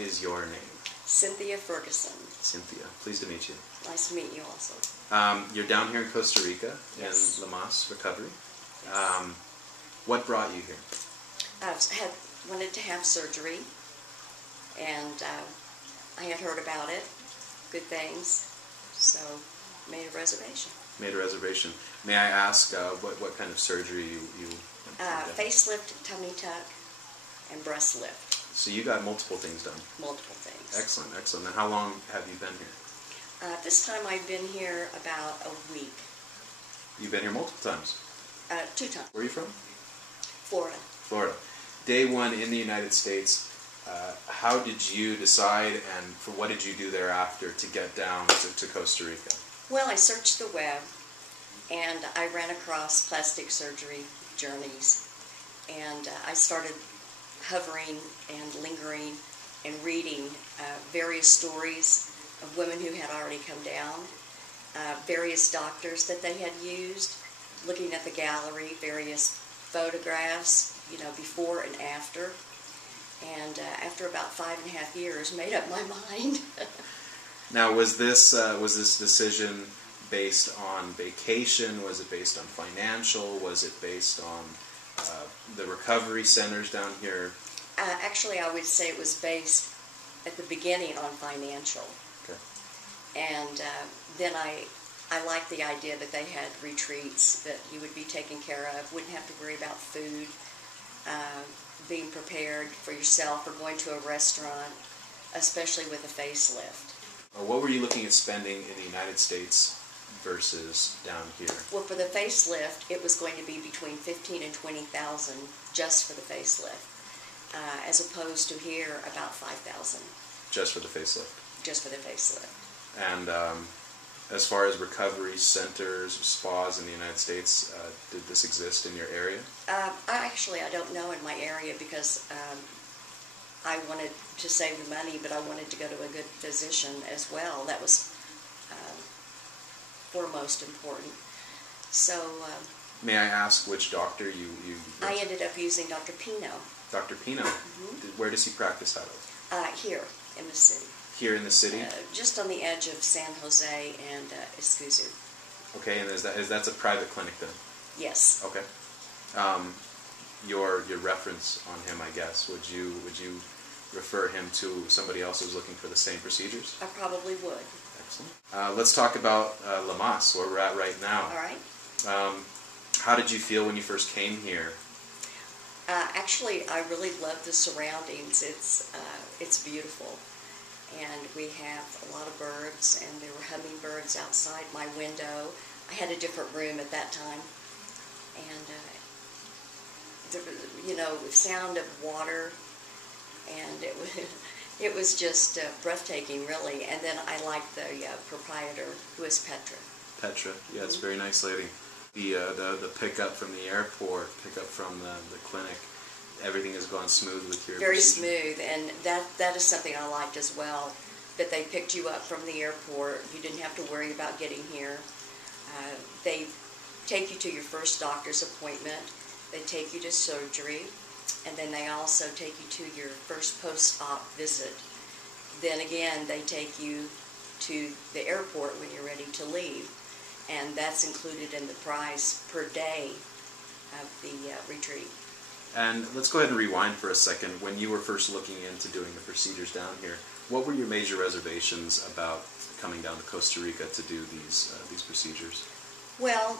is your name? Cynthia Ferguson. Cynthia. Pleased to meet you. Nice to meet you also. You're down here in Costa Rica, yes. in LeMas Recovery. Yes. What brought you here? I wanted to have surgery, and I had heard about it, good things, so made a reservation. Made a reservation. May I ask what kind of surgery you facelift, tummy tuck, and breast lift. So you got multiple things done? Multiple things. Excellent, excellent. And how long have you been here? This time I've been here about a week. You've been here multiple times? 2 times. Where are you from? Florida. Florida. Day one in the United States, how did you decide, and for what did you do thereafter to get down to Costa Rica? Well, I searched the web, and I ran across plastic surgery journeys, and I started hovering and lingering and reading various stories of women who had already come down, various doctors that they had used, looking at the gallery, various photographs, you know, before and after. And after about 5.5 years, made up my mind. Now, was this decision based on vacation? Was it based on financial? Was it based on the recovery centers down here? Actually, I would say it was based at the beginning on financial. Okay. And then I liked the idea that they had retreats that you would be taken care of, wouldn't have to worry about food, being prepared for yourself, or going to a restaurant, especially with a facelift. What were you looking at spending in the United States versus down here? Well, for the facelift, it was going to be between $15,000 and $20,000 just for the facelift, as opposed to here about $5,000. Just for the facelift? Just for the facelift. And as far as recovery centers, spas in the United States, did this exist in your area? I don't know in my area, because I wanted to save the money, but I wanted to go to a good physician as well. That was foremost important. So, may I ask which doctor you I ended up using Dr. Pino. Dr. Pino? Mm-hmm. Where does he practice out of? Here in the city. Here in the city? Just on the edge of San Jose and Escazú. Okay, and that's a private clinic then? Yes. Okay. Your reference on him, I guess, would you refer him to somebody else who's looking for the same procedures? I probably would. Excellent. Let's talk about LeMas, where we're at right now. All right. How did you feel when you first came here? Actually, I really love the surroundings. It's beautiful. And we have a lot of birds, and there were hummingbirds outside my window. I had a different room at that time. And, the sound of water, and it was just breathtaking, really. And then I liked the proprietor, who is Petra. Petra, yeah, it's a very nice lady. The pickup from the airport, pickup from the clinic, everything has gone smooth with your Very procedure. smooth, and that is something I liked as well, that they picked you up from the airport. You didn't have to worry about getting here. They take you to your first doctor's appointment. They take you to surgery, and then they also take you to your first post-op visit. Then again, they take you to the airport when you're ready to leave, and that's included in the price per day of the retreat. And let's go ahead and rewind for a second. When you were first looking into doing the procedures down here, what were your major reservations about coming down to Costa Rica to do these procedures? Well,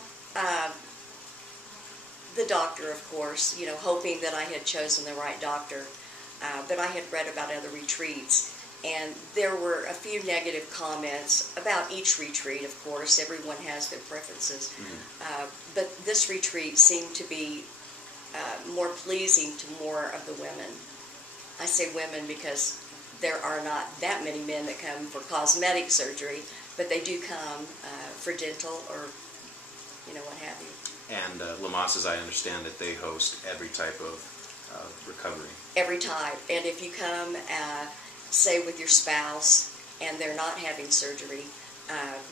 the doctor, of course, hoping that I had chosen the right doctor. But I had read about other retreats, and there were a few negative comments about each retreat, of course. Everyone has their preferences. Mm-hmm. But this retreat seemed to be more pleasing to more of the women. I say women because there are not that many men that come for cosmetic surgery, but they do come for dental or what have you. And LeMas, as I understand it, they host every type of recovery. Every type. And if you come, say, with your spouse, and they're not having surgery,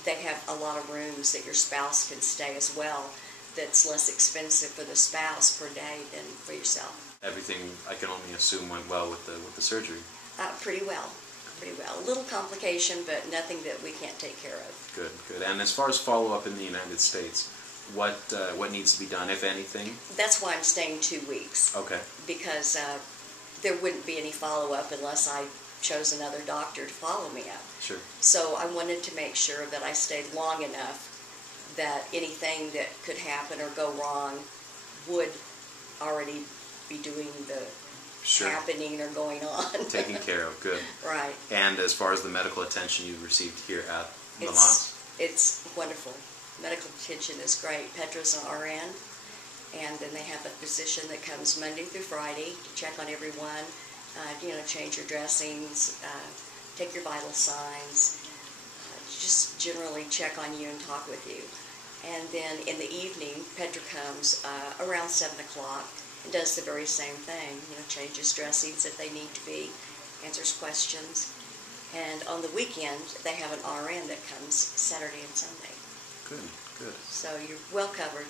they have a lot of rooms that your spouse can stay as well. That's less expensive for the spouse per day than for yourself. Everything, I can only assume, went well with the surgery. Pretty well. Pretty well. A little complication, but nothing that we can't take care of. Good, good. And as far as follow-up in the United States, what needs to be done, if anything? That's why I'm staying 2 weeks. Okay. Because there wouldn't be any follow-up unless I chose another doctor to follow me up. Sure. So I wanted to make sure that I stayed long enough that anything that could happen or go wrong would already be doing the Sure. happening or going on. Taken care of, good. Right. And as far as the medical attention you received here at LeMas? It's wonderful. Medical attention is great. Petra's an RN, and then they have a physician that comes Monday through Friday to check on everyone, change your dressings, take your vital signs, just generally check on you and talk with you. And then in the evening, Petra comes around 7 o'clock and does the very same thing, changes dressings if they need to be, answers questions. And on the weekend, they have an RN that comes Saturday and Sunday. Good, good. So you're well covered.